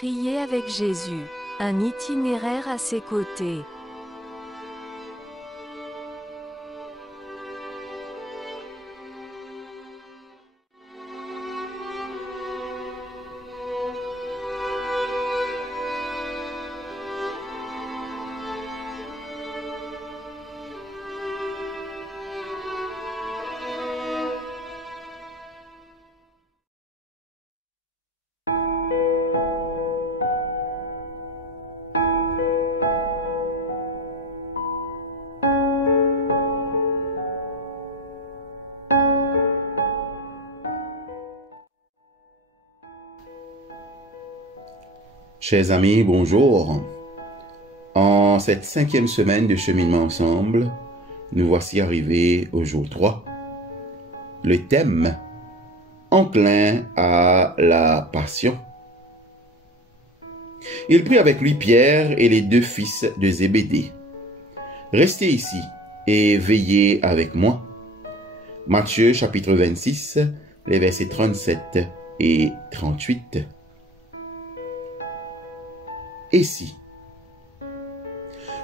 Prier avec Jésus. Un itinéraire à ses côtés. Chers amis, bonjour. En cette 5e semaine de cheminement ensemble, nous voici arrivés au jour 3. Le thème, enclin à la passion. Il prit avec lui Pierre et les 2 fils de Zébédée. Restez ici et veillez avec moi. Matthieu chapitre 26, les versets 37 et 38. Et si?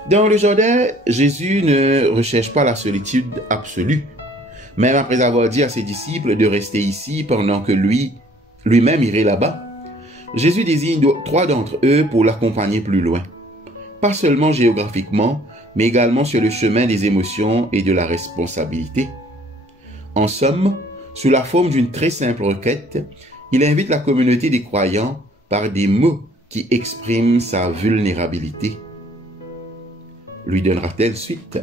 Dans le jardin, Jésus ne recherche pas la solitude absolue, même après avoir dit à ses disciples de rester ici pendant que lui-même irait là-bas. Jésus désigne 3 d'entre eux pour l'accompagner plus loin, pas seulement géographiquement, mais également sur le chemin des émotions et de la responsabilité. En somme, sous la forme d'une très simple requête, il invite la communauté des croyants par des mots qui exprime sa vulnérabilité. Lui donnera-t-elle suite?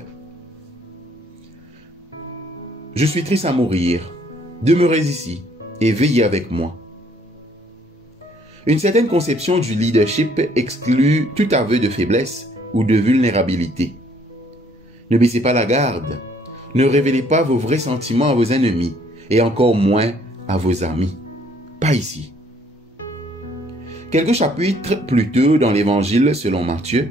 Je suis triste à mourir. Demeurez ici et veillez avec moi. Une certaine conception du leadership exclut tout aveu de faiblesse ou de vulnérabilité. Ne baissez pas la garde. Ne révélez pas vos vrais sentiments à vos ennemis et encore moins à vos amis. Pas ici. Quelques chapitres plus tôt dans l'Évangile selon Matthieu,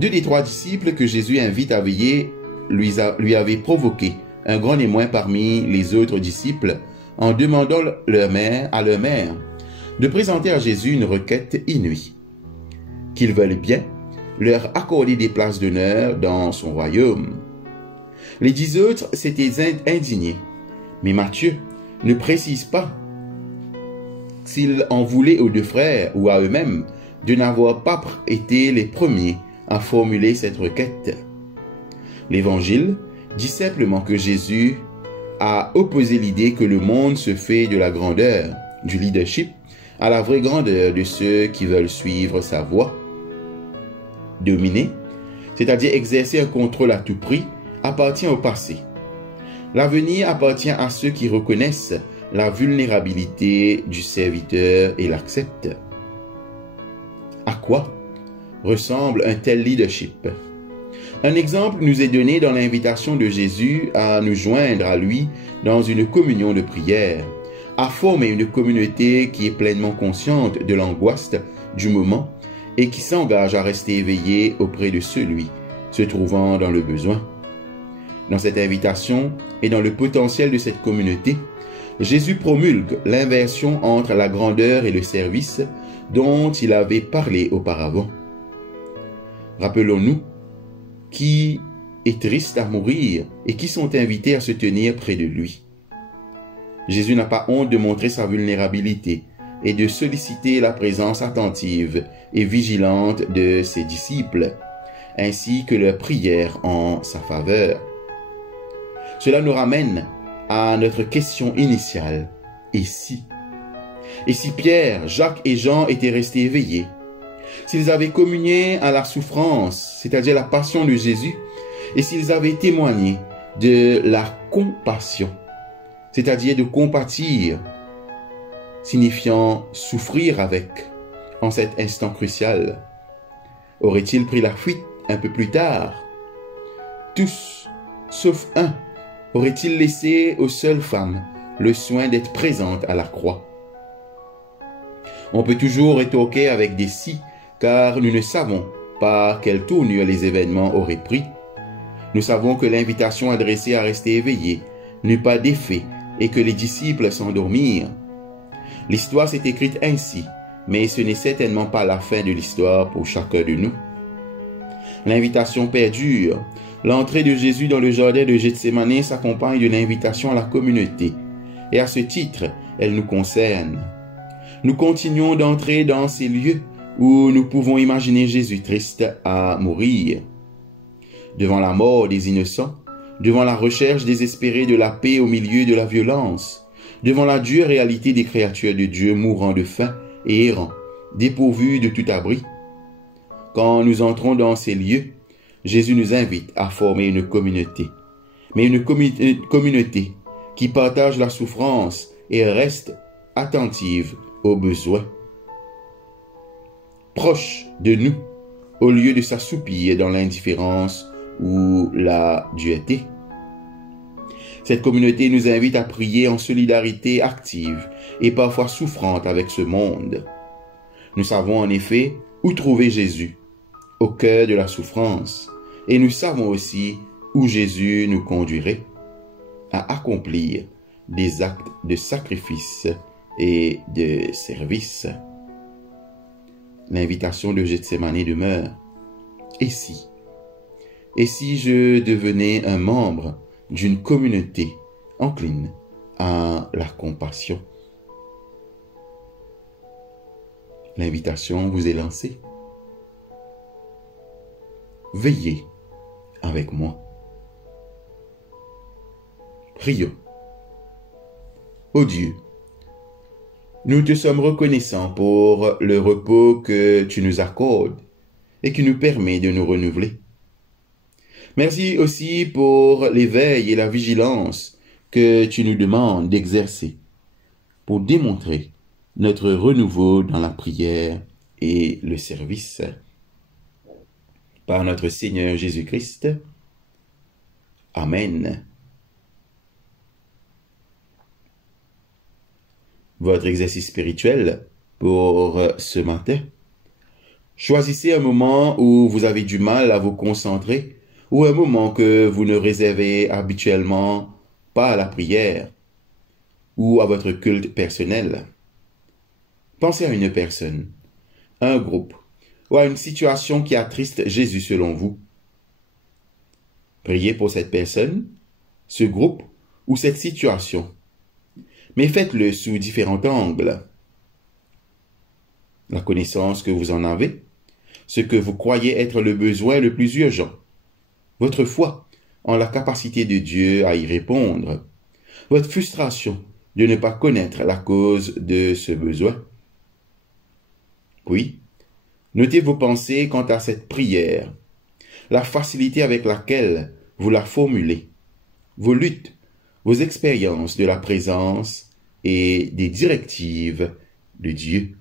2 des 3 disciples que Jésus invite à veiller lui avaient provoqué un grand émoi parmi les autres disciples en demandant à leur mère de présenter à Jésus une requête inouïe, qu'ils veulent bien leur accorder des places d'honneur dans son royaume. Les 10 autres s'étaient indignés, mais Matthieu ne précise pas s'ils en voulaient aux 2 frères ou à eux-mêmes de n'avoir pas été les premiers à formuler cette requête. L'Évangile dit simplement que Jésus a opposé l'idée que le monde se fait de la grandeur, du leadership, à la vraie grandeur de ceux qui veulent suivre sa voie. Dominer, c'est-à-dire exercer un contrôle à tout prix, appartient au passé. L'avenir appartient à ceux qui reconnaissent la vulnérabilité du serviteur et l'acceptent. À quoi ressemble un tel leadership? Un exemple nous est donné dans l'invitation de Jésus à nous joindre à lui dans une communion de prière, à former une communauté qui est pleinement consciente de l'angoisse du moment et qui s'engage à rester éveillée auprès de celui se trouvant dans le besoin. Dans cette invitation et dans le potentiel de cette communauté, Jésus promulgue l'inversion entre la grandeur et le service dont il avait parlé auparavant. Rappelons-nous qui est triste à mourir et qui sont invités à se tenir près de lui. Jésus n'a pas honte de montrer sa vulnérabilité et de solliciter la présence attentive et vigilante de ses disciples, ainsi que leur prière en sa faveur. Cela nous ramène à notre question initiale. Et si? Et si Pierre, Jacques et Jean étaient restés éveillés? S'ils avaient communié à la souffrance, c'est-à-dire la passion de Jésus, et s'ils avaient témoigné de la compassion, c'est-à-dire de compatir, signifiant souffrir avec, en cet instant crucial, auraient-ils pris la fuite un peu plus tard? Tous, sauf un, auraient-ils laissé aux seules femmes le soin d'être présentes à la croix? On peut toujours rétorquer avec des si, car nous ne savons pas quelle tournure les événements auraient pris. Nous savons que l'invitation adressée à rester éveillé n'eut pas d'effet et que les disciples s'endormirent. L'histoire s'est écrite ainsi, mais ce n'est certainement pas la fin de l'histoire pour chacun de nous. L'invitation perdure. L'entrée de Jésus dans le jardin de Gethsémani s'accompagne d'une invitation à la communauté. Et à ce titre, elle nous concerne. Nous continuons d'entrer dans ces lieux où nous pouvons imaginer Jésus triste à mourir. Devant la mort des innocents, devant la recherche désespérée de la paix au milieu de la violence, devant la dure réalité des créatures de Dieu mourant de faim et errant, dépourvues de tout abri. Quand nous entrons dans ces lieux, Jésus nous invite à former une communauté, mais une communauté qui partage la souffrance et reste attentive aux besoins. Proche de nous, au lieu de s'assoupir dans l'indifférence ou la dureté. Cette communauté nous invite à prier en solidarité active et parfois souffrante avec ce monde. Nous savons en effet où trouver Jésus, au cœur de la souffrance, et nous savons aussi où Jésus nous conduirait à accomplir des actes de sacrifice et de service. L'invitation de Gethsémani demeure. Et si je devenais un membre d'une communauté encline à la compassion? L'invitation vous est lancée. Veillez avec moi. Prions. Ô Dieu, nous te sommes reconnaissants pour le repos que tu nous accordes et qui nous permet de nous renouveler. Merci aussi pour l'éveil et la vigilance que tu nous demandes d'exercer pour démontrer notre renouveau dans la prière et le service. Par notre Seigneur Jésus-Christ. Amen. Votre exercice spirituel pour ce matin. Choisissez un moment où vous avez du mal à vous concentrer ou un moment que vous ne réservez habituellement pas à la prière ou à votre culte personnel. Pensez à une personne, à un groupe ou à une situation qui attriste Jésus selon vous. Priez pour cette personne, ce groupe ou cette situation, mais faites-le sous différents angles. La connaissance que vous en avez, ce que vous croyez être le besoin le plus urgent, votre foi en la capacité de Dieu à y répondre, votre frustration de ne pas connaître la cause de ce besoin. Puis, notez vos pensées quant à cette prière, la facilité avec laquelle vous la formulez, vos luttes, vos expériences de la présence et des directives de Dieu.